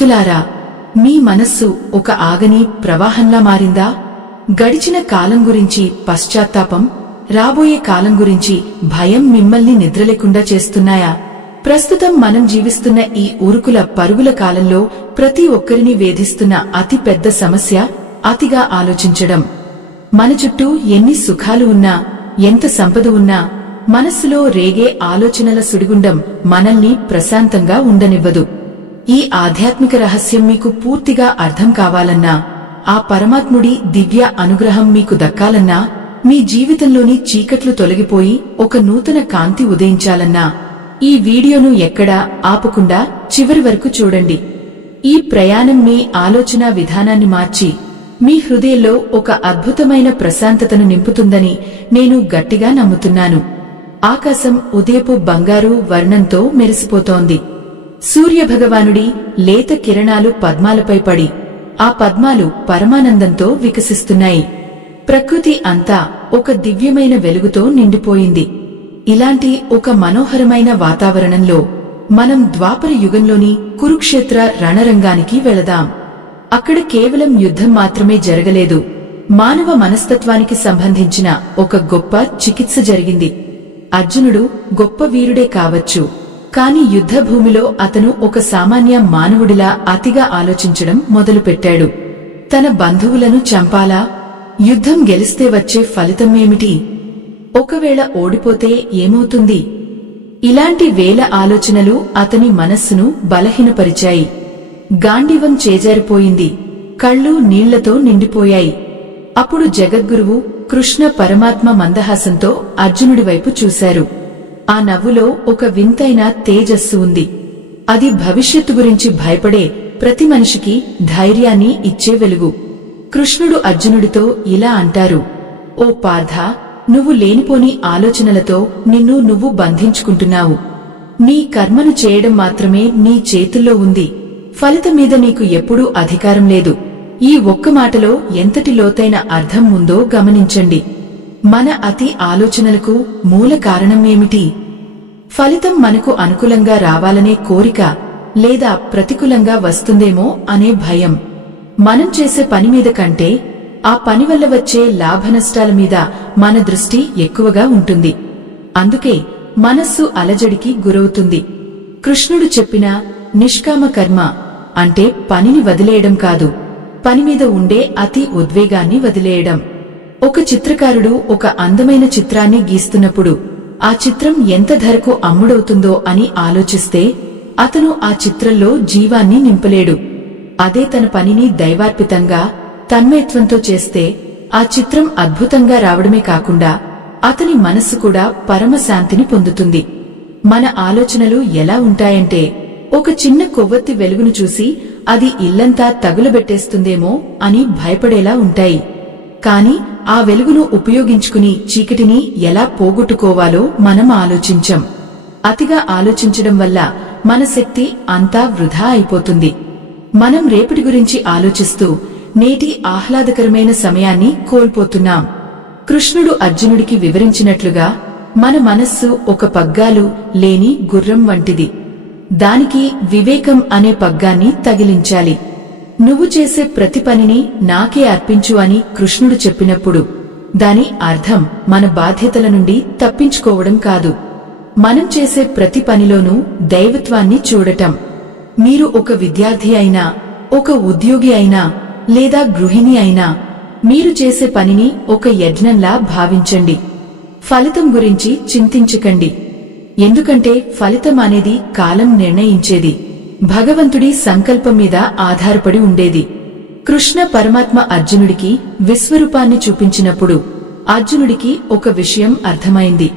భక్తులారా, మీ మనస్సు ఒక ఆగని ప్రవాహంలా మారిందా? గడిచిన కాలం గురించి పశ్చాత్తాపం, రాబోయే కాలం గురించి భయం మిమ్మల్ని నిద్రలేకుండా చేస్తున్నాయా? ప్రస్తుతం మనం జీవిస్తున్న ఈ ఉరుకుల పరుగుల కాలంలో ప్రతి ఒక్కరిని వేధిస్తున్న అతి పెద్ద సమస్య అతిగా ఆలోచించడం. మన చుట్టూ ఎన్ని సుఖాలు ఉన్నా, ఎంత సంపద ఉన్నా, మనస్సులో రేగే ఆలోచనల సుడిగుండం మనల్ని ప్రశాంతంగా ఉండనివ్వదు. ఈ ఆధ్యాత్మిక రహస్యం మీకు పూర్తిగా అర్థం కావాలన్నా, ఆ పరమాత్ముడి దివ్య అనుగ్రహం మీకు దక్కాలన్నా, మీ జీవితంలోని చీకట్లు తొలగిపోయి ఒక నూతన కాంతి ఉదయించాలన్నా ఈ వీడియోను ఎక్కడా ఆపకుండా చివరి వరకు చూడండి. ఈ ప్రయాణం మీ ఆలోచన విధానాన్ని మార్చి మీ హృదయంలో ఒక అద్భుతమైన ప్రశాంతతను నింపుతుందని నేను గట్టిగా నమ్ముతున్నాను. ఆకాశం ఉదయపు బంగారు వర్ణంతో మెరిసిపోతోంది. సూర్యభగవానుడి లేత కిరణాలు పద్మాలపై పడి ఆ పద్మాలు పరమానందంతో వికసిస్తున్నాయి. ప్రకృతి అంతా ఒక దివ్యమైన వెలుగుతో నిండిపోయింది. ఇలాంటి ఒక మనోహరమైన వాతావరణంలో మనం ద్వాపర యుగంలోని కురుక్షేత్ర రణరంగానికి వెళదాం. అక్కడ కేవలం యుద్ధం మాత్రమే జరగలేదు, మానవ మనస్తత్వానికి సంబంధించిన ఒక గొప్ప చికిత్స జరిగింది. అర్జునుడు గొప్ప వీరుడే కావచ్చు, కాని యుద్ధభూమిలో అతను ఒక సామాన్య మానవుడిలా అతిగా ఆలోచించడం మొదలుపెట్టాడు. తన బంధువులను చంపాలా? యుద్ధం గెలిస్తే వచ్చే ఫలితమేమిటి? ఒకవేళ ఓడిపోతే ఏమవుతుంది? ఇలాంటి వేల ఆలోచనలు అతని మనస్సును బలహీనపరిచాయి. గాండివం చేజారిపోయింది, కళ్ళు నీళ్లతో నిండిపోయాయి. అప్పుడు జగద్గురువు కృష్ణ పరమాత్మ మందహాసంతో అర్జునుడి వైపు చూశారు. ఆ నవ్వులో ఒక వింతైన తేజస్సు ఉంది. అది భవిష్యత్తు గురించి భయపడే ప్రతి మనిషికి ధైర్యాన్ని ఇచ్చే వెలుగు. కృష్ణుడు అర్జునుడితో ఇలా అంటారు: ఓ పార్థ, నువ్వు లేనిపోని ఆలోచనలతో నిన్ను నువ్వు బంధించుకుంటున్నావు. నీ కర్మను చేయడం మాత్రమే నీ చేతుల్లో ఉంది, ఫలితం మీద నీకు ఎప్పుడూ అధికారం లేదు. ఈ ఒక్క మాటలో ఎంతటి లోతైన అర్థం ఉందో గమనించండి. మన అతి ఆలోచనలకు మూల కారణం ఏమిటి? ఫలితం మనకు అనుకూలంగా రావాలనే కోరిక, లేదా ప్రతికూలంగా వస్తుందేమో అనే భయం. మనం చేసే పని మీద కంటే ఆ పని వల్ల వచ్చే లాభనష్టాల మీద మన దృష్టి ఎక్కువగా ఉంటుంది. అందుకే మనస్సు అలజడికి గురవుతుంది. కృష్ణుడు చెప్పిన నిష్కామ కర్మ అంటే పనిని వదిలేయడం కాదు, పని మీద ఉండే అతి ఉద్వేగాన్ని వదిలేయడం. ఒక చిత్రకారుడు ఒక అందమైన చిత్రాన్ని గీస్తున్నప్పుడు ఆ చిత్రం ఎంత ధరకు అమ్ముడవుతుందో అని ఆలోచిస్తే అతను ఆ చిత్రంలో జీవాన్ని నింపలేడు. అదే తన పనిని దైవార్పితంగా తన్మయత్వంతో చేస్తే ఆ చిత్రం అద్భుతంగా రావడమే కాకుండా అతని మనస్సు కూడా పరమశాంతిని పొందుతుంది. మన ఆలోచనలు ఎలా ఉంటాయంటే, ఒక చిన్న కొవ్వొత్తి వెలుగును చూసి అది ఇల్లంతా తగులబెట్టేస్తుందేమో అని భయపడేలా ఉంటాయి. కాని ఆ వెలుగును ఉపయోగించుకుని చీకటిని ఎలా పోగొట్టుకోవాలో మనం ఆలోచించం. అతిగా ఆలోచించడం వల్ల మన శక్తి అంతా వృధా అయిపోతుంది. మనం రేపటి గురించి ఆలోచిస్తూ నేటి ఆహ్లాదకరమైన సమయాన్ని కోల్పోతున్నాం. కృష్ణుడు అర్జునుడికి వివరించినట్లుగా మన మనస్సు ఒక పగ్గాలు లేని గుర్రం వంటిది. దానికి వివేకం అనే పగ్గాన్ని తగిలించాలి. నువ్వు చేసే ప్రతి పనిని నాకే అర్పించు అని కృష్ణుడు చెప్పినప్పుడు దాని అర్థం మన బాధ్యతల నుండి తప్పించుకోవడం కాదు, మనం చేసే ప్రతి పనిలోనూ దైవత్వాన్ని చూడటం. మీరు ఒక విద్యార్థి అయినా, ఒక ఉద్యోగి అయినా, లేదా గృహిణి అయినా మీరు చేసే పనిని ఒక యజ్ఞంలా భావించండి. ఫలితం గురించి చింతించకండి, ఎందుకంటే ఫలితం అనేది కాలం నిర్ణయించేది, భగవంతుడి సంకల్పం మీద ఆధారపడి ఉండేది. కృష్ణ పరమాత్మ అర్జునుడికి విశ్వరూపాన్ని చూపించినప్పుడు అర్జునుడికి ఒక విషయం అర్థమైంది.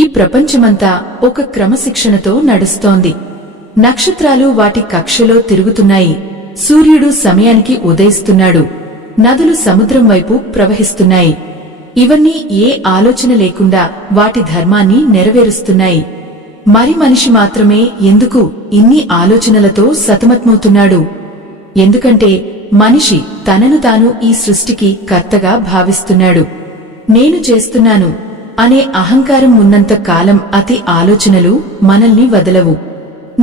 ఈ ప్రపంచమంతా ఒక క్రమశిక్షణతో నడుస్తోంది. నక్షత్రాలు వాటి కక్షలో తిరుగుతున్నాయి, సూర్యుడు సమయానికి ఉదయిస్తున్నాడు, నదులు సముద్రం వైపు ప్రవహిస్తున్నాయి. ఇవన్నీ ఏ ఆలోచన లేకుండా వాటి ధర్మాన్ని నెరవేరుస్తున్నాయి. మరి మనిషి మాత్రమే ఎందుకు ఇన్ని ఆలోచనలతో సతమతమవుతున్నాడు? ఎందుకంటే మనిషి తనను తాను ఈ సృష్టికి కర్తగా భావిస్తున్నాడు. నేను చేస్తున్నాను అనే అహంకారం ఉన్నంత కాలం అతి ఆలోచనలు మనల్ని వదలవు.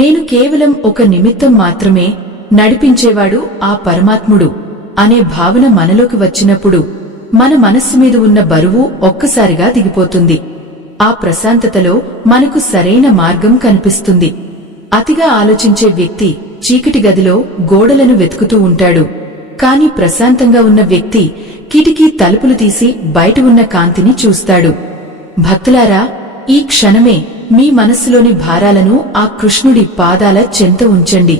నేను కేవలం ఒక నిమిత్తం మాత్రమే నడిపించేవాడు ఆ పరమాత్ముడు అనే భావన మనలోకి వచ్చినప్పుడు మన మనస్సు మీద ఉన్న బరువు ఒక్కసారిగా దిగిపోతుంది. ఆ ప్రశాంతతలో మనకు సరైన మార్గం కనిపిస్తుంది. అతిగా ఆలోచించే వ్యక్తి చీకటి గదిలో గోడలను వెతుకుతూ ఉంటాడు. కాని ప్రశాంతంగా ఉన్న వ్యక్తి కిటికీ తలుపులు తీసి బయట ఉన్న కాంతిని చూస్తాడు. భక్తులారా, ఈ క్షణమే మీ మనస్సులోని భారాలను ఆ కృష్ణుడి పాదాల చెంత ఉంచండి.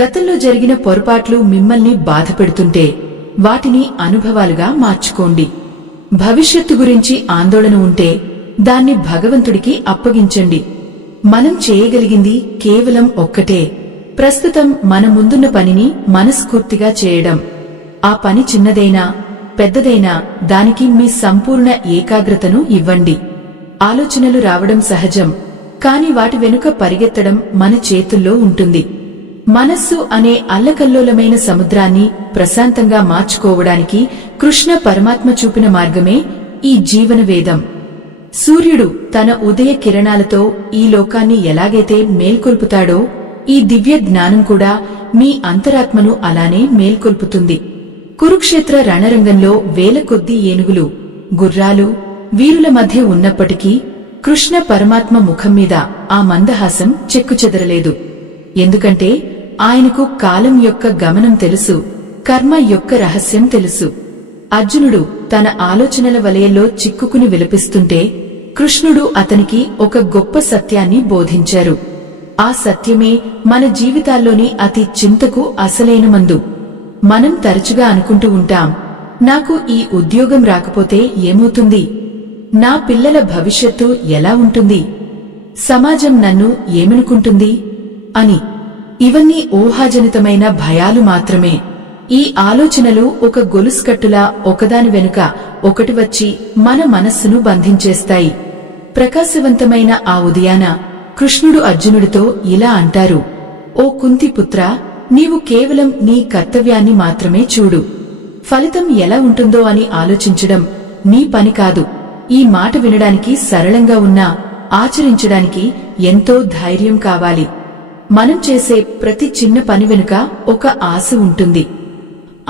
గతంలో జరిగిన పొరపాట్లు మిమ్మల్ని బాధపెడుతుంటే వాటిని అనుభవాలుగా మార్చుకోండి. భవిష్యత్తు గురించి ఆందోళన ఉంటే దాన్ని భగవంతుడికి అప్పగించండి. మనం చేయగలిగింది కేవలం ఒక్కటే, ప్రస్తుతం మన ముందున్న పనిని మనస్ఫూర్తిగా చేయడం. ఆ పని చిన్నదైనా పెద్దదైనా దానికి మీ సంపూర్ణ ఏకాగ్రతను ఇవ్వండి. ఆలోచనలు రావడం సహజం, కాని వాటి వెనుక పరిగెత్తడం మన చేతుల్లో ఉంటుంది. మనస్సు అనే అల్లకల్లోలమైన సముద్రాన్ని ప్రశాంతంగా మార్చుకోవడానికి కృష్ణ పరమాత్మ చూపిన మార్గమే ఈ జీవన వేదం. సూర్యుడు తన ఉదయ కిరణాలతో ఈ లోకాన్ని ఎలాగైతే మేల్కొల్పుతాడో ఈ దివ్య జ్ఞానం కూడా మీ అంతరాత్మను అలానే మేల్కొల్పుతుంది. కురుక్షేత్ర రణరంగంలో వేల కొద్దీ ఏనుగులు, గుర్రాలు, వీరుల మధ్య ఉన్నప్పటికీ కృష్ణ పరమాత్మ ముఖం మీద ఆ మందహాసం చెక్కుచెదరలేదు. ఎందుకంటే ఆయనకు కాలం యొక్క గమనం తెలుసు, కర్మ యొక్క రహస్యం తెలుసు. అర్జునుడు తన ఆలోచనల వలయంలో చిక్కుకుని విలపిస్తుంటే కృష్ణుడు అతనికి ఒక గొప్ప సత్యాన్ని బోధించారు. ఆ సత్యమే మన జీవితాల్లోని అతి చింతకు అసలైన మందు. మనం తరచుగా అనుకుంటూ ఉంటాం, నాకు ఈ ఉద్యోగం రాకపోతే ఏమవుతుంది, నా పిల్లల భవిష్యత్తు ఎలా ఉంటుంది, సమాజం నన్ను ఏమనుకుంటుంది అని. ఇవన్నీ ఊహాజనితమైన భయాలు మాత్రమే. ఈ ఆలోచనలు ఒక గొలుసుకట్టులా ఒకదాని వెనుక ఒకటి వచ్చి మన మనస్సును బంధించేస్తాయి. ప్రకాశవంతమైన ఆ ఉదయాన కృష్ణుడు అర్జునుడితో ఇలా అంటారు, ఓ కుంతిపుత్రా, నీవు కేవలం నీ కర్తవ్యాన్ని మాత్రమే చూడు. ఫలితం ఎలా ఉంటుందో అని ఆలోచించడం నీ పని కాదు. ఈ మాట వినడానికి సరళంగా ఉన్నా ఆచరించడానికి ఎంతో ధైర్యం కావాలి. మనం చేసే ప్రతి చిన్న పని వెనుక ఒక ఆశ ఉంటుంది.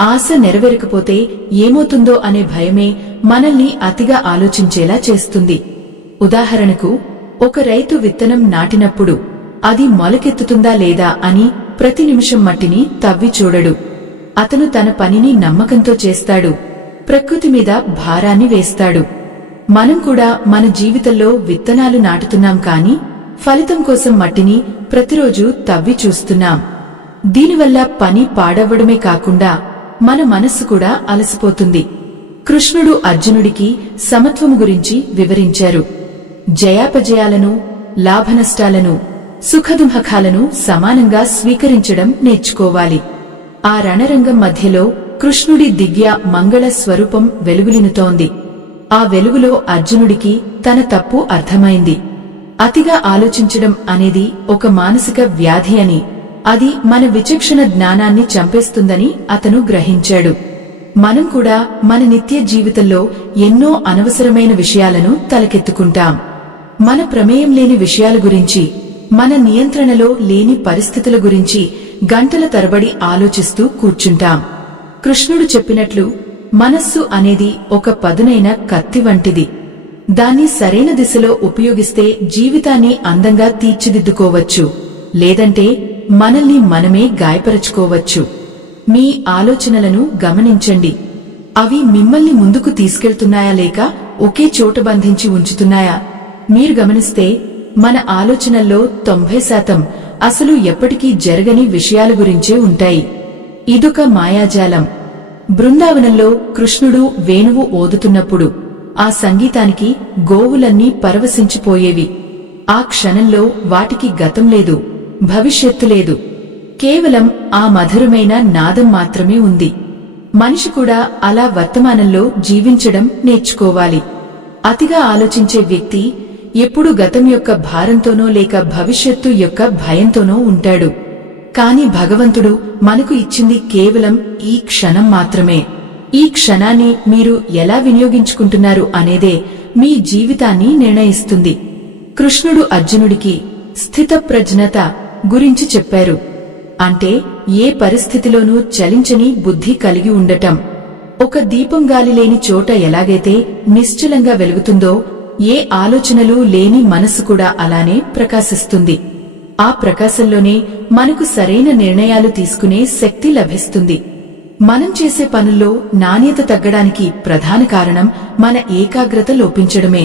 ఆశ నెరవేరకపోతే ఏమవుతుందో అనే భయమే మనల్ని అతిగా ఆలోచించేలా చేస్తుంది. ఉదాహరణకు, ఒక రైతు విత్తనం నాటినప్పుడు అది మొలకెత్తుతుందా లేదా అని ప్రతి నిమిషం మట్టిని తవ్వి చూడడు. అతను తన పనిని నమ్మకంతో చేస్తాడు, ప్రకృతి మీద భారాన్ని వేస్తాడు. మనం కూడా మన జీవితంలో విత్తనాలు నాటుతున్నాం కాని ఫలితం కోసం మట్టిని ప్రతిరోజు తవ్వి చూస్తున్నాం. దీనివల్ల పని పాడవ్వడమే కాకుండా మన మనస్సు కూడా అలసిపోతుంది. కృష్ణుడు అర్జునుడికి సమత్వము గురించి వివరించారు. జయాపజయాలను, లాభనష్టాలను, సుఖదుఃఖాలను సమానంగా స్వీకరించడం నేర్చుకోవాలి. ఆ రణరంగం మధ్యలో కృష్ణుడి దివ్య మంగళ స్వరూపం వెలుగులినుతోంది. ఆ వెలుగులో అర్జునుడికి తన తప్పు అర్థమైంది. అతిగా ఆలోచించడం అనేది ఒక మానసిక వ్యాధి అని, అది మన విచక్షణ జ్ఞానాన్ని చంపేస్తుందని అతను గ్రహించాడు. మనం కూడా మన నిత్య జీవితంలో ఎన్నో అనవసరమైన విషయాలను తలకెత్తుకుంటాం. మన ప్రమేయం లేని విషయాల గురించి, మన నియంత్రణలో లేని పరిస్థితుల గురించి గంటల తరబడి ఆలోచిస్తూ కూర్చుంటాం. కృష్ణుడు చెప్పినట్లు మనస్సు అనేది ఒక పదునైన కత్తి వంటిది. దాన్ని సరైన దిశలో ఉపయోగిస్తే జీవితాన్ని అందంగా తీర్చిదిద్దుకోవచ్చు, లేదంటే మనల్ని మనమే గాయపరచుకోవచ్చు. మీ ఆలోచనలను గమనించండి. అవి మిమ్మల్ని ముందుకు తీసుకెళ్తున్నాయా లేక ఒకే చోట బంధించి ఉంచుతున్నాయా? మీరు గమనిస్తే మన ఆలోచనల్లో 90% అసలు ఎప్పటికీ జరగని విషయాల గురించే ఉంటాయి. ఇదొక మాయాజాలం. బృందావనంలో కృష్ణుడు వేణువు ఓదుతున్నప్పుడు ఆ సంగీతానికి గోవులన్నీ పరవశించిపోయేవి. ఆ క్షణంలో వాటికి గతం లేదు, భవిష్యత్తు లేదు. కేవలం ఆ మధురమైన నాదం మాత్రమే ఉంది. మనిషి కూడా అలా వర్తమానంలో జీవించడం నేర్చుకోవాలి. అతిగా ఆలోచించే వ్యక్తి ఎప్పుడు గతం యొక్క భారంతోనో లేక భవిష్యత్తు యొక్క భయంతోనో ఉంటాడు. కాని భగవంతుడు మనకు ఇచ్చింది కేవలం ఈ క్షణం మాత్రమే. ఈ క్షణాన్ని మీరు ఎలా వినియోగించుకుంటున్నారు అనేదే మీ జీవితాన్ని నిర్ణయిస్తుంది. కృష్ణుడు అర్జునుడికి స్థితప్రజ్ఞత గురించి చెప్పారు. అంటే ఏ పరిస్థితిలోనూ చలించని బుద్ధి కలిగి ఉండటం. ఒక దీపం గాలి లేని చోట ఎలాగైతే నిశ్చలంగా వెలుగుతుందో, ఏ ఆలోచనలు లేని మనసు కూడా అలానే ప్రకాశిస్తుంది. ఆ ప్రకాశంలోనే మనకు సరైన నిర్ణయాలు తీసుకునే శక్తి లభిస్తుంది. మనం చేసే పనుల్లో నాణ్యత తగ్గడానికి ప్రధాన కారణం మన ఏకాగ్రత లోపించడమే.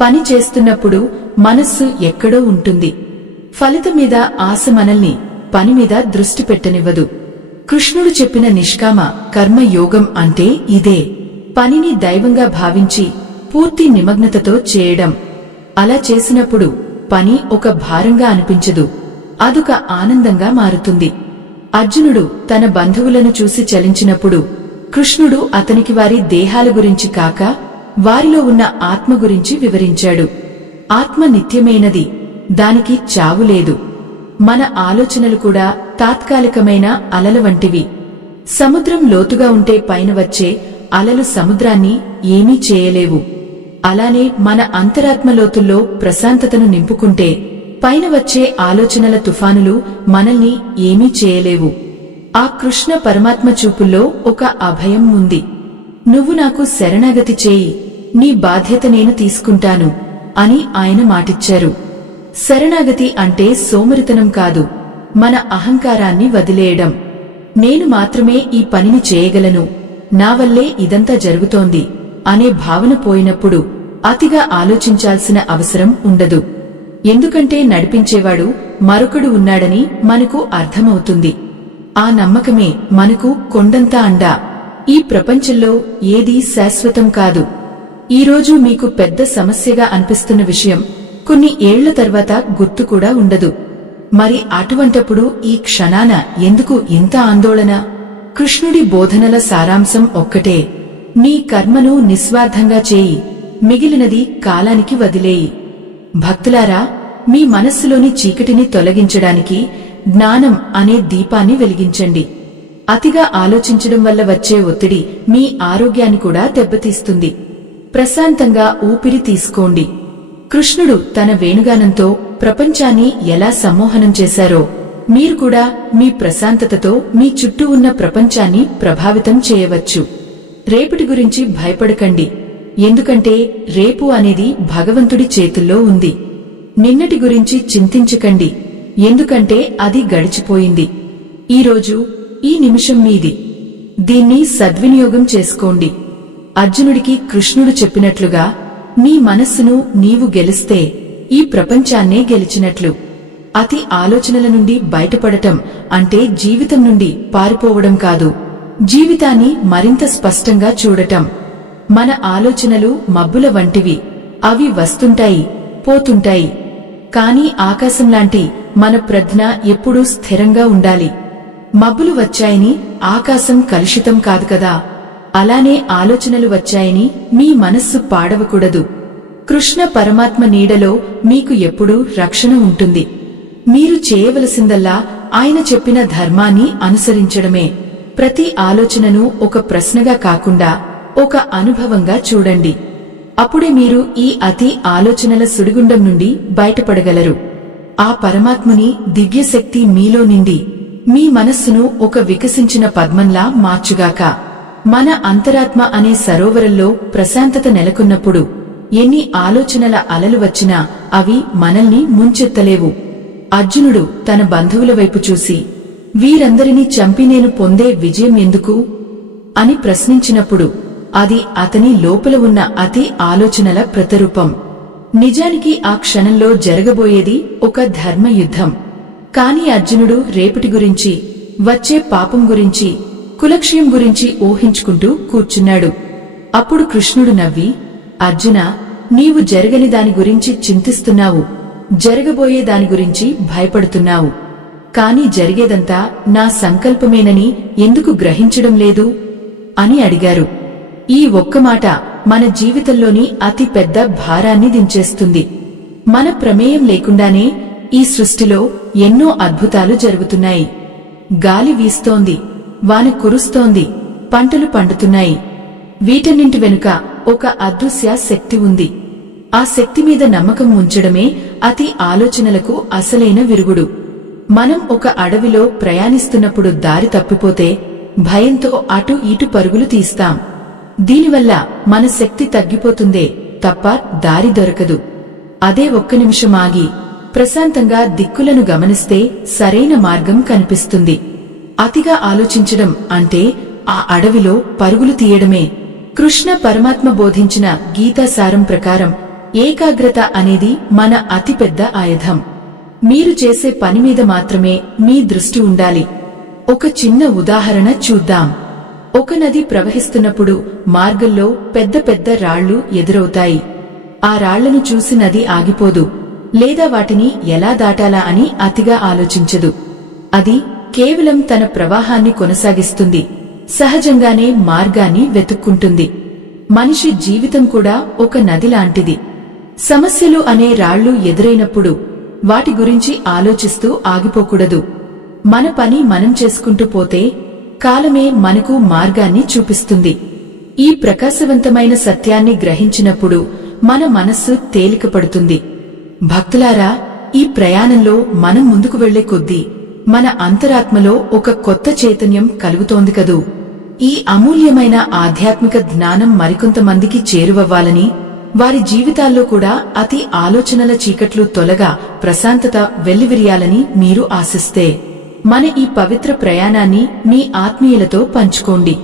పని చేస్తున్నప్పుడు మనస్సు ఎక్కడో ఉంటుంది. ఫలితం మీద ఆశ మనల్ని పని మీద దృష్టి పెట్టనివ్వదు. కృష్ణుడు చెప్పిన నిష్కామ కర్మ యోగం అంటే ఇదే. పనిని దైవంగా భావించి పూర్తి నిమగ్నతతో చేయడం. అలా చేసినప్పుడు పని ఒక భారంగా అనిపించదు, అదొక ఆనందంగా మారుతుంది. అర్జునుడు తన బంధువులను చూసి చలించినప్పుడు కృష్ణుడు అతనికి వారి దేహాల గురించి కాక వారిలో ఉన్న ఆత్మ గురించి వివరించాడు. ఆత్మ నిత్యమైనది, దానికి చావు లేదు. మన ఆలోచనలు కూడా తాత్కాలికమైన అలల వంటివి. సముద్రం లోతుగా ఉంటే పైన వచ్చే అలలు సముద్రాన్ని ఏమీ చేయలేవు. అలానే మన అంతరాత్మ లోతుల్లో ప్రశాంతతను నింపుకుంటే పైన వచ్చే ఆలోచనల తుఫానులు మనల్ని ఏమీ చేయలేవు. ఆ కృష్ణ పరమాత్మ చూపుల్లో ఒక అభయం ఉంది. నువ్వు నాకు శరణాగతి చేయి, నీ బాధ్యత నేను తీసుకుంటాను అని ఆయన మాటిచ్చారు. శరణాగతి అంటే సోమరితనం కాదు, మన అహంకారాన్ని వదిలేయడం. నేను మాత్రమే ఈ పనిని చేయగలను, నా వల్లే ఇదంతా జరుగుతోంది అనే భావన పోయినప్పుడు అతిగా ఆలోచించాల్సిన అవసరం ఉండదు. ఎందుకంటే నడిపించేవాడు మరొకడు ఉన్నాడని మనకు అర్థమవుతుంది. ఆ నమ్మకమే మనకు కొండంత అండా. ఈ ప్రపంచంలో ఏదీ శాశ్వతం కాదు. ఈరోజు మీకు పెద్ద సమస్యగా అనిపిస్తున్న విషయం కొన్ని ఏళ్ల తర్వాత గుర్తు కూడా ఉండదు. మరి అటువంటప్పుడు ఈ క్షణాన ఎందుకు ఇంత ఆందోళన? కృష్ణుడి బోధనల సారాంశం ఒక్కటే: నీ కర్మను నిస్వార్థంగా చేయి, మిగిలినది కాలానికి వదిలేయి. భక్తులారా, మీ మనస్సులోని చీకటిని తొలగించడానికి జ్ఞానం అనే దీపాన్ని వెలిగించండి. అతిగా ఆలోచించడం వల్ల వచ్చే ఒత్తిడి మీ ఆరోగ్యాన్ని కూడా దెబ్బతీస్తుంది. ప్రశాంతంగా ఊపిరి తీసుకోండి. కృష్ణుడు తన వేణుగానంతో ప్రపంచాన్ని ఎలా సమ్మోహనం చేశారో మీరు కూడా మీ ప్రశాంతతతో మీ చుట్టూ ఉన్న ప్రపంచాన్ని ప్రభావితం చేయవచ్చు. రేపటి గురించి భయపడకండి, ఎందుకంటే రేపు అనేది భగవంతుడి చేతుల్లో ఉంది. నిన్నటి గురించి చింతించకండి, ఎందుకంటే అది గడిచిపోయింది. ఈరోజు ఈ నిమిషం మీది, దీన్ని సద్వినియోగం చేసుకోండి. అర్జునుడికి కృష్ణుడు చెప్పినట్లుగా నీ మనస్సును నీవు గెలిస్తే ఈ ప్రపంచాన్నే గెలిచినట్లు. అతి ఆలోచనల నుండి బయటపడటం అంటే జీవితం నుండి పారిపోవడం కాదు, జీవితాన్ని మరింత స్పష్టంగా చూడటం. మన ఆలోచనలు మబ్బుల వంటివి, అవి వస్తుంటాయి, పోతుంటాయి. కానీ ఆకాశంలాంటి మన ప్రజ్ఞ ఎప్పుడూ స్థిరంగా ఉండాలి. మబ్బులు వచ్చాయని ఆకాశం కలుషితం కాదు కదా, అలానే ఆలోచనలు వచ్చాయని మీ మనస్సు పాడవకూడదు. కృష్ణ పరమాత్మ నీడలో మీకు ఎప్పుడూ రక్షణ ఉంటుంది. మీరు చేయవలసిందల్లా ఆయన చెప్పిన ధర్మాన్ని అనుసరించడమే. ప్రతి ఆలోచనను ఒక ప్రశ్నగా కాకుండా ఒక అనుభవంగా చూడండి. అప్పుడే మీరు ఈ అతి ఆలోచనల సుడిగుండం నుండి బయటపడగలరు. ఆ పరమాత్ముని దివ్యశక్తి మీలో నిండి మీ మనస్సును ఒక వికసించిన పద్మంలా మార్చుగాక. మన అంతరాత్మ అనే సరోవరంలో ప్రశాంతత నెలకొన్నప్పుడు ఎన్ని ఆలోచనల అలలు వచ్చినా అవి మనల్ని ముంచెత్తలేవు. అర్జునుడు తన బంధువుల వైపు చూసి, వీరందరినీ చంపి నేను పొందే విజయం ఎందుకు అని ప్రశ్నించినప్పుడు అది అతని లోపల ఉన్న అతి ఆలోచనల ప్రతిరూపం. నిజానికి ఆ క్షణంలో జరగబోయేది ఒక ధర్మయుద్ధం. కాని అర్జునుడు రేపటి గురించి, వచ్చే పాపం గురించి, కులక్షయం గురించి ఊహించుకుంటూ కూర్చున్నాడు. అప్పుడు కృష్ణుడు నవ్వి, అర్జునా, నీవు జరగని దాని గురించి చింతిస్తున్నావు, జరగబోయే దాని గురించి భయపడుతున్నావు. కాని జరిగేదంతా నా సంకల్పమేనని ఎందుకు గ్రహించడం లేదు అని అడిగారు. ఈ ఒక్క మాట మన జీవితంలోని అతి పెద్ద భారాన్ని దించేస్తుంది. మన ప్రమేయం లేకుండానే ఈ సృష్టిలో ఎన్నో అద్భుతాలు జరుగుతున్నాయి. గాలి వీస్తోంది, వాన కురుస్తోంది, పంటలు పండుతున్నాయి. వీటన్నింటి వెనుక ఒక అదృశ్య శక్తి ఉంది. ఆ శక్తి మీద నమ్మకం ఉంచడమే అతి ఆలోచనలకు అసలైన విరుగుడు. మనం ఒక అడవిలో ప్రయాణిస్తున్నప్పుడు దారి తప్పిపోతే భయంతో అటు ఇటు పరుగులు తీస్తాం. దీనివల్ల మన శక్తి తగ్గిపోతుందే తప్ప దారి దొరకదు. అదే ఒక్క నిమిషం ఆగి ప్రశాంతంగా దిక్కులను గమనిస్తే సరైన మార్గం కనిపిస్తుంది. అతిగా ఆలోచించడం అంటే ఆ అడవిలో పరుగులు తీయడమే. కృష్ణ పరమాత్మ బోధించిన గీతాసారం ప్రకారం ఏకాగ్రత అనేది మన అతిపెద్ద ఆయుధం. మీరు చేసే పని మీద మాత్రమే మీ దృష్టి ఉండాలి. ఒక చిన్న ఉదాహరణ చూద్దాం. ఒక నది ప్రవహిస్తున్నప్పుడు మార్గంలో పెద్ద పెద్ద రాళ్లు ఎదురవుతాయి. ఆ రాళ్లను చూసి నది ఆగిపోదు, లేదా వాటిని ఎలా దాటాలా అని అతిగా ఆలోచించదు. అది కేవలం తన ప్రవాహాన్ని కొనసాగిస్తుంది. సహజంగానే మార్గాన్ని వెతుక్కుంటుంది. మనిషి జీవితం కూడా ఒక నది లాంటిది. సమస్యలు అనే రాళ్లు ఎదురైనప్పుడు వాటి గురించి ఆలోచిస్తూ ఆగిపోకూడదు. మన పని మనం చేసుకుంటూ పోతే కాలమే మనకు మార్గాన్ని చూపిస్తుంది. ఈ ప్రకాశవంతమైన సత్యాన్ని గ్రహించినప్పుడు మన మనస్సు తేలికపడుతుంది. భక్తులారా, ఈ ప్రయాణంలో మనం ముందుకు వెళ్లే కొద్దీ మన అంతరాత్మలో ఒక కొత్త చైతన్యం కలుగుతోంది కదూ. ఈ అమూల్యమైన ఆధ్యాత్మిక జ్ఞానం మరికొంతమందికి చేరువవ్వాలని, వారి జీవితాల్లో కూడా అతి ఆలోచనల చీకట్లు తొలగా ప్రశాంతత వెల్లివిరియాలని మీరు ఆశిస్తే మన ఈ పవిత్ర ప్రయాణాన్ని మీ ఆత్మీయులతో పంచుకోండి.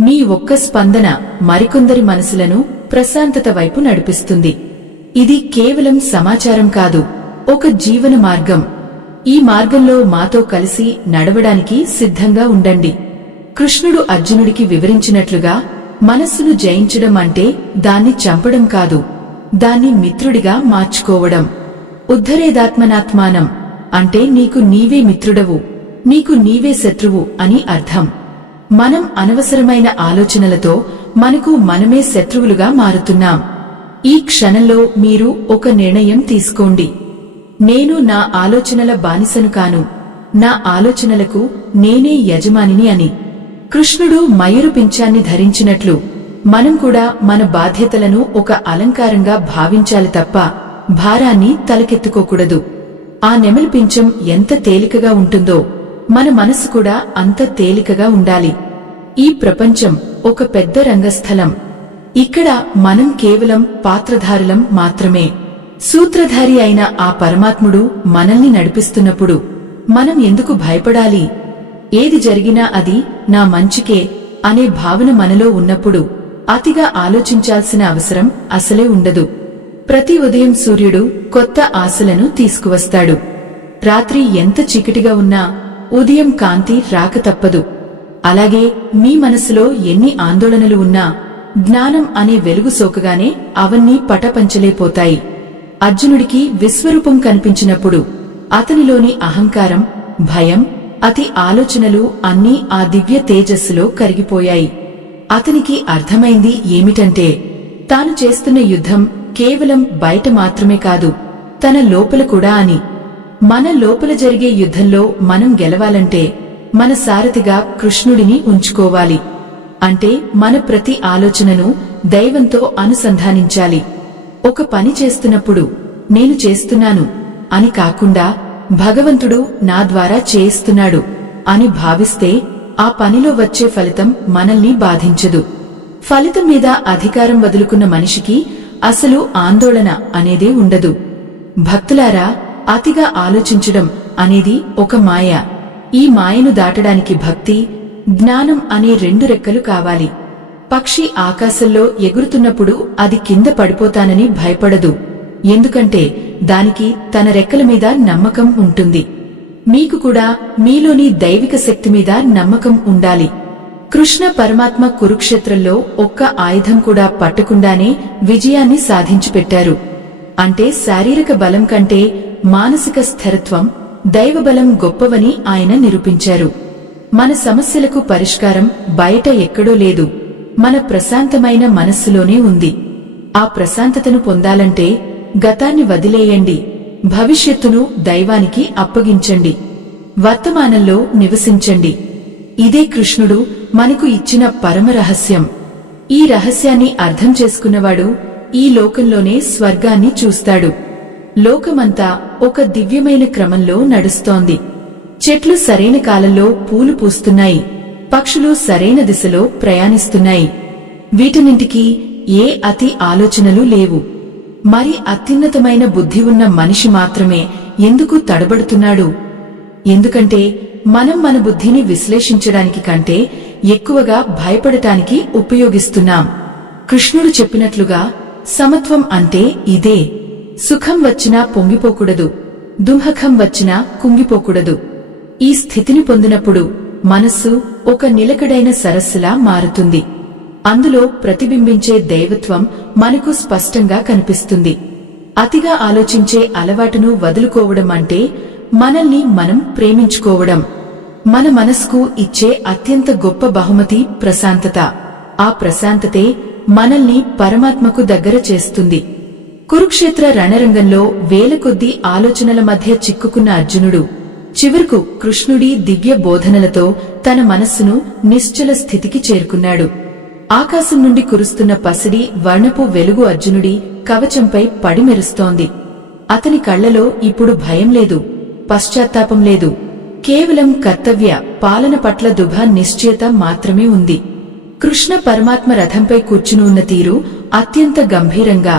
మీ ఒక్క స్పందన మరికొందరి మనసులను ప్రశాంతత వైపు నడిపిస్తుంది. ఇది కేవలం సమాచారం కాదు, ఒక జీవన మార్గం. ఈ మార్గంలో మాతో కలిసి నడవడానికి సిద్ధంగా ఉండండి. కృష్ణుడు అర్జునుడికి వివరించినట్లుగా మనస్సును జయించడం అంటే దాన్ని చంపడం కాదు, దాన్ని మిత్రుడిగా మార్చుకోవడం. ఉద్ధరేదాత్మనాత్మానం అంటే నీకు నీవే మిత్రుడవు, నీకు నీవే శత్రువు అని అర్థం. మనం అనవసరమైన ఆలోచనలతో మనకు మనమే శత్రువులుగా మారుతున్నాం. ఈ క్షణంలో మీరు ఒక నిర్ణయం తీసుకోండి. నేను నా ఆలోచనల బానిసను కాను, నా ఆలోచనలకు నేనే యజమానిని అని. కృష్ణుడు మయూరు పింఛాన్ని ధరించినట్లు మనం కూడా మన బాధ్యతలను ఒక అలంకారంగా భావించాలి తప్ప భారాన్ని తలకెత్తుకోకూడదు. ఆ నెమలి పింఛం ఎంత తేలికగా ఉంటుందో మన మనసు కూడా అంత తేలికగా ఉండాలి. ఈ ప్రపంచం ఒక పెద్ద రంగస్థలం. ఇక్కడ మనం కేవలం పాత్రధారులం మాత్రమే. సూత్రధారి అయిన ఆ పరమాత్ముడు మనల్ని నడిపిస్తున్నప్పుడు మనం ఎందుకు భయపడాలి? ఏది జరిగినా అది నా మంచికే అనే భావన మనలో ఉన్నప్పుడు అతిగా ఆలోచించాల్సిన అవసరం అసలే ఉండదు. ప్రతి ఉదయం సూర్యుడు కొత్త ఆశలను తీసుకువస్తాడు. రాత్రి ఎంత చీకటిగా ఉన్నా ఉదయం కాంతి రాక తప్పదు. అలాగే మీ మనసులో ఎన్ని ఆందోళనలు ఉన్నా జ్ఞానం అనే వెలుగు సోకగానే అవన్నీ పటపంచలైపోతాయి. అర్జునుడికి విశ్వరూపం కనిపించినప్పుడు అతనిలోని అహంకారం, భయం, అతి ఆలోచనలు అన్నీ ఆ దివ్య తేజస్సులో కరిగిపోయాయి. అతనికి అర్థమైంది ఏమిటంటే తాను చేస్తున్న యుద్ధం కేవలం బయట మాత్రమే కాదు, తన లోపల కూడా అని. మన లోపల జరిగే యుద్ధంలో మనం గెలవాలంటే మన సారథిగా కృష్ణుడిని ఉంచుకోవాలి. అంటే మన ప్రతి ఆలోచనను దైవంతో అనుసంధానించాలి. ఒక పని చేస్తున్నప్పుడు నేను చేస్తున్నాను అని కాకుండా భగవంతుడు నా ద్వారా చేయిస్తున్నాడు అని భావిస్తే ఆ పనిలో వచ్చే ఫలితం మనల్ని బాధించదు. ఫలితం మీద అధికారం వదులుకున్న మనిషికి అసలు ఆందోళన అనేదే ఉండదు. భక్తులారా, అతిగా ఆలోచించడం అనేది ఒక మాయ. ఈ మాయను దాటడానికి భక్తి, జ్ఞానం అనే రెండు రెక్కలు కావాలి. పక్షి ఆకాశంలో ఎగురుతున్నప్పుడు అది కింద పడిపోతానని భయపడదు, ఎందుకంటే దానికి తన రెక్కల మీద నమ్మకం ఉంటుంది. మీకు కూడా మీలోని దైవిక శక్తి మీద నమ్మకం ఉండాలి. కృష్ణ పరమాత్మ కురుక్షేత్రంలో ఒక్క ఆయుధం కూడా పట్టకుండానే విజయాన్ని సాధించిపెట్టారు. అంటే శారీరక బలం కంటే మానసిక స్థిరత్వం, దైవబలం గొప్పవని ఆయన నిరూపించారు. మన సమస్యలకు పరిష్కారం బయట ఎక్కడో లేదు, మన ప్రశాంతమైన మనస్సులోనే ఉంది. ఆ ప్రశాంతతను పొందాలంటే గతాన్ని వదిలేయండి, భవిష్యత్తును దైవానికి అప్పగించండి, వర్తమానంలో నివసించండి. ఇదే కృష్ణుడు మనకు ఇచ్చిన పరమ రహస్యం. ఈ రహస్యాన్ని అర్థం చేసుకున్నవాడు ఈ లోకంలోనే స్వర్గాన్ని చూస్తాడు. లోకమంతా ఒక దివ్యమైన క్రమంలో నడుస్తోంది. చెట్లు సరైన కాలంలో పూలు పూస్తున్నాయి, పక్షులు సరైన దిశలో ప్రయాణిస్తున్నాయి. వీటన్నింటికీ ఏ అతి ఆలోచనలు లేవు. మరి అత్యున్నతమైన బుద్ధి ఉన్న మనిషి మాత్రమే ఎందుకు తడబడుతున్నాడు? ఎందుకంటే మనం మన బుద్ధిని విశ్లేషించడానికి కంటే ఎక్కువగా భయపడటానికి ఉపయోగిస్తున్నాం. కృష్ణుడు చెప్పినట్లుగా సమత్వం అంటే ఇదే. సుఖం వచ్చినా పొంగిపోకూడదు, దుఃఖం వచ్చినా కుంగిపోకూడదు. ఈ స్థితిని పొందినప్పుడు మనస్సు ఒక నిలకడైన సరస్సులా మారుతుంది. అందులో ప్రతిబింబించే దైవత్వం మనకు స్పష్టంగా కనిపిస్తుంది. అతిగా ఆలోచించే అలవాటును వదులుకోవడం అంటే మనల్ని మనం ప్రేమించుకోవడం. మన మనస్కు ఇచ్చే అత్యంత గొప్ప బహుమతి ప్రశాంతత. ఆ ప్రశాంతతే మనల్ని పరమాత్మకు దగ్గర చేస్తుంది. కురుక్షేత్ర రణరంగంలో వేల కొద్దీ ఆలోచనల మధ్య చిక్కుకున్న అర్జునుడు చివరకు కృష్ణుడి దివ్య బోధనలతో తన మనస్సును నిశ్చల స్థితికి చేరుకున్నాడు. ఆకాశం నుండి కురుస్తున్న పసిడి వర్ణపు వెలుగు అర్జునుడి కవచంపై పడి మెరుస్తోంది. అతని కళ్లలో ఇప్పుడు భయం లేదు, పశ్చాత్తాపం లేదు. కేవలం కర్తవ్య పాలన పట్ల దృఢ నిశ్చయత మాత్రమే ఉంది. కృష్ణ పరమాత్మ రథంపై కూర్చుని ఉన్న తీరు అత్యంత గంభీరంగా,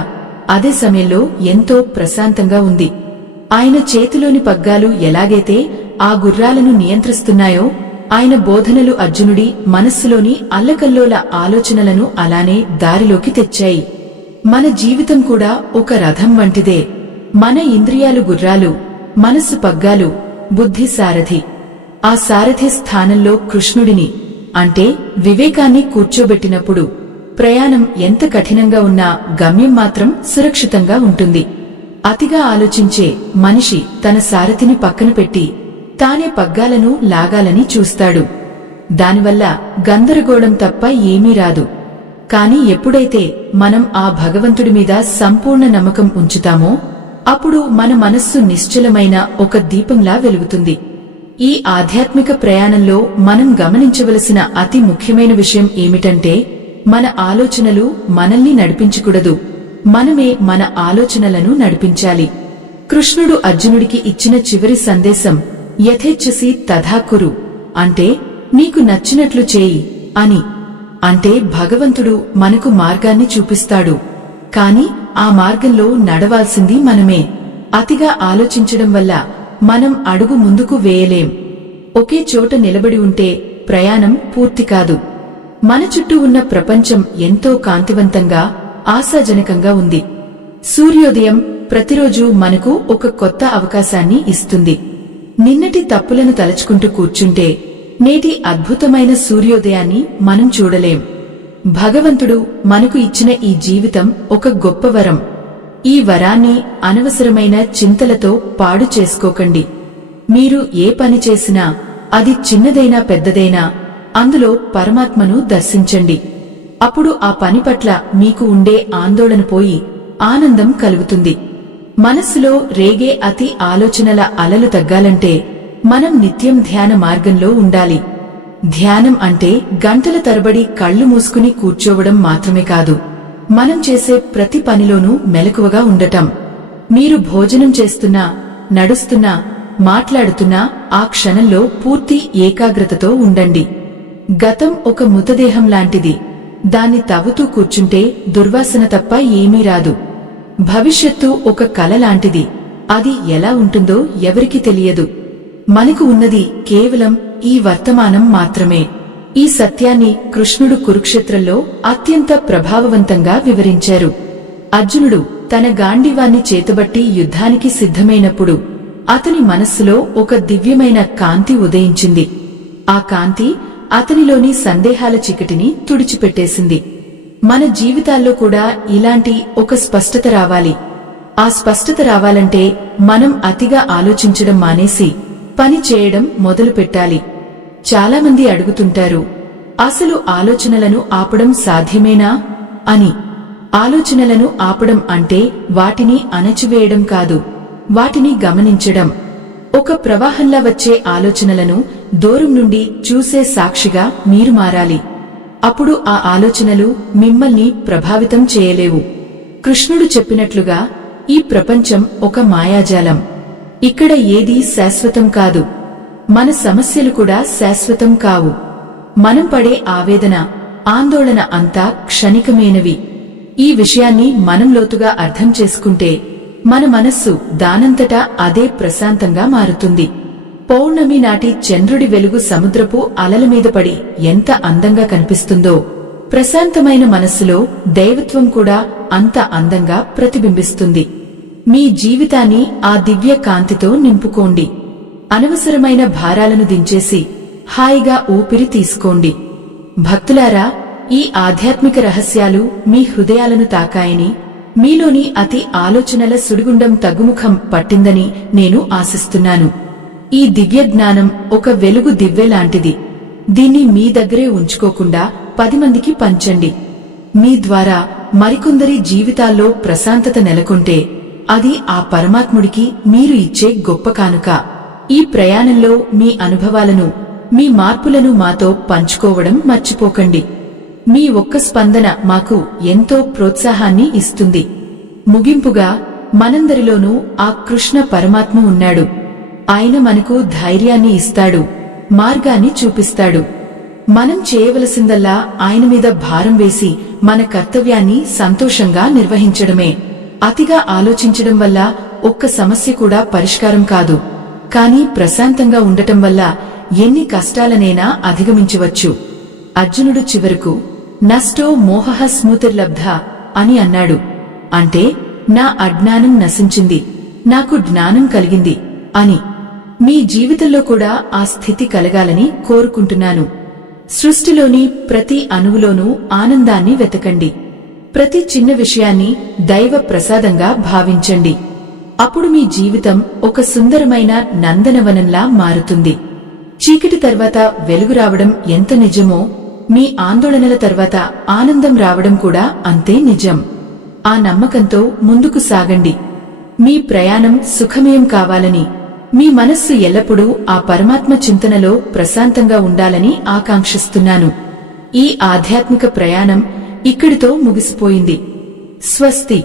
అదే సమయంలో ఎంతో ప్రశాంతంగా ఉంది. ఆయన చేతిలోని పగ్గాలు ఎలాగైతే ఆ గుర్రాలను నియంత్రిస్తున్నాయో, ఆయన బోధనలు అర్జునుడి మనస్సులోని అల్లకల్లోల ఆలోచనలను అలానే దారిలోకి తెచ్చాయి. మన జీవితం కూడా ఒక రథం వంటిదే. మన ఇంద్రియాలు గుర్రాలు, మనస్సు పగ్గాలు, బుద్ధి సారథి. ఆ సారథి స్థానంలో కృష్ణుడిని అంటే వివేకాన్ని కూర్చోబెట్టినప్పుడు ప్రయాణం ఎంత కఠినంగా ఉన్నా గమ్యం మాత్రం సురక్షితంగా ఉంటుంది. అతిగా ఆలోచించే మనిషి తన సారథిని పక్కన పెట్టి తానే పగ్గాలను లాగాలని చూస్తాడు. దానివల్ల గందరగోళం తప్ప ఏమీ రాదు. కాని ఎప్పుడైతే మనం ఆ భగవంతుడి మీద సంపూర్ణ నమ్మకం ఉంచుతామో అప్పుడు మన మనస్సు నిశ్చలమైన ఒక దీపంలా వెలుగుతుంది. ఈ ఆధ్యాత్మిక ప్రయాణంలో మనం గమనించవలసిన అతి ముఖ్యమైన విషయం ఏమిటంటే మన ఆలోచనలు మనల్ని నడిపించకూడదు, మనమే మన ఆలోచనలను నడిపించాలి. కృష్ణుడు అర్జునుడికి ఇచ్చిన చివరి సందేశం యథేచ్ఛసి తథాకురు అంటే నీకు నచ్చినట్లు చేయి అని. అంటే భగవంతుడు మనకు మార్గాన్ని చూపిస్తాడు, కాని ఆ మార్గంలో నడవాల్సింది మనమే. అతిగా ఆలోచించడం వల్ల మనం అడుగు ముందుకు వేయలేం. ఒకే చోట నిలబడి ఉంటే ప్రయాణం పూర్తి కాదు. మన చుట్టూ ఉన్న ప్రపంచం ఎంతో కాంతివంతంగా, ఆశాజనకంగా ఉంది. సూర్యోదయం ప్రతిరోజు మనకు ఒక కొత్త అవకాశాన్ని ఇస్తుంది. నిన్నటి తప్పులను తలుచుకుంటూ కూర్చుంటే నేటి అద్భుతమైన సూర్యోదయాన్ని మనం చూడలేం. భగవంతుడు మనకు ఇచ్చిన ఈ జీవితం ఒక గొప్ప వరం. ఈ వరాన్ని అనవసరమైన చింతలతో పాడు చేసుకోకండి. మీరు ఏ పని చేసినా, అది చిన్నదైనా పెద్దదైనా, అందులో పరమాత్మను దర్శించండి. అప్పుడు ఆ పని పట్ల మీకు ఉండే ఆందోళన పోయి ఆనందం కలుగుతుంది. మనస్సులో రేగే అతి ఆలోచనల అలలు తగ్గాలంటే మనం నిత్యం ధ్యాన మార్గంలో ఉండాలి. ధ్యానం అంటే గంటల తరబడి కళ్లు మూసుకుని కూర్చోవడం మాత్రమే కాదు, మనం చేసే ప్రతి పనిలోనూ మెలకువగా ఉండటం. మీరు భోజనం చేస్తున్నా, నడుస్తున్నా, మాట్లాడుతున్నా ఆ క్షణంలో పూర్తి ఏకాగ్రతతో ఉండండి. గతం ఒక మృతదేహం లాంటిది. దాన్ని తవ్వుతూ కూర్చుంటే దుర్వాసన తప్ప ఏమీ రాదు. భవిష్యత్తు ఒక కల లాంటిది. అది ఎలా ఉంటుందో ఎవరికి తెలియదు. మనకు ఉన్నది కేవలం ఈ వర్తమానం మాత్రమే. ఈ సత్యాన్ని కృష్ణుడు కురుక్షేత్రంలో అత్యంత ప్రభావవంతంగా వివరించారు. అర్జునుడు తన గాంధీవాన్ని చేతబట్టి యుద్ధానికి సిద్ధమైనప్పుడు అతని మనస్సులో ఒక దివ్యమైన కాంతి ఉదయించింది. ఆ కాంతి అతనిలోని సందేహాల చీకటిని తుడిచిపెట్టేసింది. మన జీవితాల్లో కూడా ఇలాంటి ఒక స్పష్టత రావాలి. ఆ స్పష్టత రావాలంటే మనం అతిగా ఆలోచించడం మానేసి పని చేయడం మొదలుపెట్టాలి. చాలామంది అడుగుతుంటారు, అసలు ఆలోచనలను ఆపడం సాధ్యమేనా అని. ఆలోచనలను ఆపడం అంటే వాటిని అణచివేయడం కాదు, వాటిని గమనించడం. ఒక ప్రవాహంలా వచ్చే ఆలోచనలను దూరం నుండి చూసే సాక్షిగా మీరు మారాలి. అప్పుడు ఆ ఆలోచనలు మిమ్మల్ని ప్రభావితం చేయలేవు. కృష్ణుడు చెప్పినట్లుగా ఈ ప్రపంచం ఒక మాయాజాలం. ఇక్కడ ఏదీ శాశ్వతం కాదు. మన సమస్యలు కూడా శాశ్వతం కావు. మనం పడే ఆవేదన, ఆందోళన అంతా క్షణికమైనవి. ఈ విషయాన్ని మనం లోతుగా అర్థం చేసుకుంటే మన మనస్సు దానంతటా అదే ప్రశాంతంగా మారుతుంది. పౌర్ణమి నాటి చంద్రుడి వెలుగు సముద్రపు అలల మీద పడి ఎంత అందంగా కనిపిస్తుందో, ప్రశాంతమైన మనస్సులో దైవత్వం కూడా అంత అందంగా ప్రతిబింబిస్తుంది. మీ జీవితాన్ని ఆ దివ్య కాంతితో నింపుకోండి. అనవసరమైన భారాలను దించేసి హాయిగా ఊపిరి తీసుకోండి. భక్తులారా, ఈ ఆధ్యాత్మిక రహస్యాలు మీ హృదయాలను తాకాయని, మీలోని అతి ఆలోచనల సుడిగుండం తగ్గుముఖం పట్టిందని నేను ఆశిస్తున్నాను. ఈ దివ్య జ్ఞానం ఒక వెలుగు దివ్వెలాంటిది. దీన్ని మీ దగ్గరే ఉంచుకోకుండా 10 మందికి పంచండి. మీ ద్వారా మరికొందరి జీవితాల్లో ప్రశాంతత నెలకొంటే అది ఆ పరమాత్ముడికి మీరు ఇచ్చే గొప్ప కానుక. ఈ ప్రయాణంలో మీ అనుభవాలను, మీ మార్పులను మాతో పంచుకోవడం మర్చిపోకండి. మీ ఒక్క స్పందన మాకు ఎంతో ప్రోత్సాహాన్ని ఇస్తుంది. ముగింపుగా, మనందరిలోనూ ఆ కృష్ణ పరమాత్మ ఉన్నాడు. ఆయన మనకు ధైర్యాన్ని ఇస్తాడు, మార్గాన్ని చూపిస్తాడు. మనం చేయవలసిందల్లా ఆయన మీద భారం వేసి మన కర్తవ్యాన్ని సంతోషంగా నిర్వహించడమే. అతిగా ఆలోచించడం వల్ల ఒక్క సమస్య కూడా పరిష్కారం కాదు. కానీ ప్రశాంతంగా ఉండటం వల్ల ఎన్ని కష్టాలనైనా అధిగమించవచ్చు. అర్జునుడు చివరకు నష్టో మోహః స్మృతిర్లబ్ధ అని అన్నాడు. అంటే నా అజ్ఞానం నశించింది, నాకు జ్ఞానం కలిగింది అని. మీ జీవితంలో కూడా ఆ స్థితి కలగాలని కోరుకుంటున్నాను. సృష్టిలోని ప్రతి అణువులోనూ ఆనందాన్ని వెతకండి. ప్రతి చిన్న విషయాన్ని దైవ ప్రసాదంగా భావించండి. అప్పుడు మీ జీవితం ఒక సుందరమైన నందనవనంలా మారుతుంది. చీకటి తర్వాత వెలుగు రావడం ఎంత నిజమో, మీ ఆందోళనల తర్వాత ఆనందం రావడం కూడా అంతే నిజం. ఆ నమ్మకంతో ముందుకు సాగండి. మీ ప్రయాణం సుఖమయం కావాలని, మీ మనస్సు ఎల్లప్పుడూ ఆ పరమాత్మ చింతనలో ప్రశాంతంగా ఉండాలని ఆకాంక్షిస్తున్నాను. ఈ ఆధ్యాత్మిక ప్రయాణం ఇక్కడితో ముగిసిపోయింది. స్వస్తి.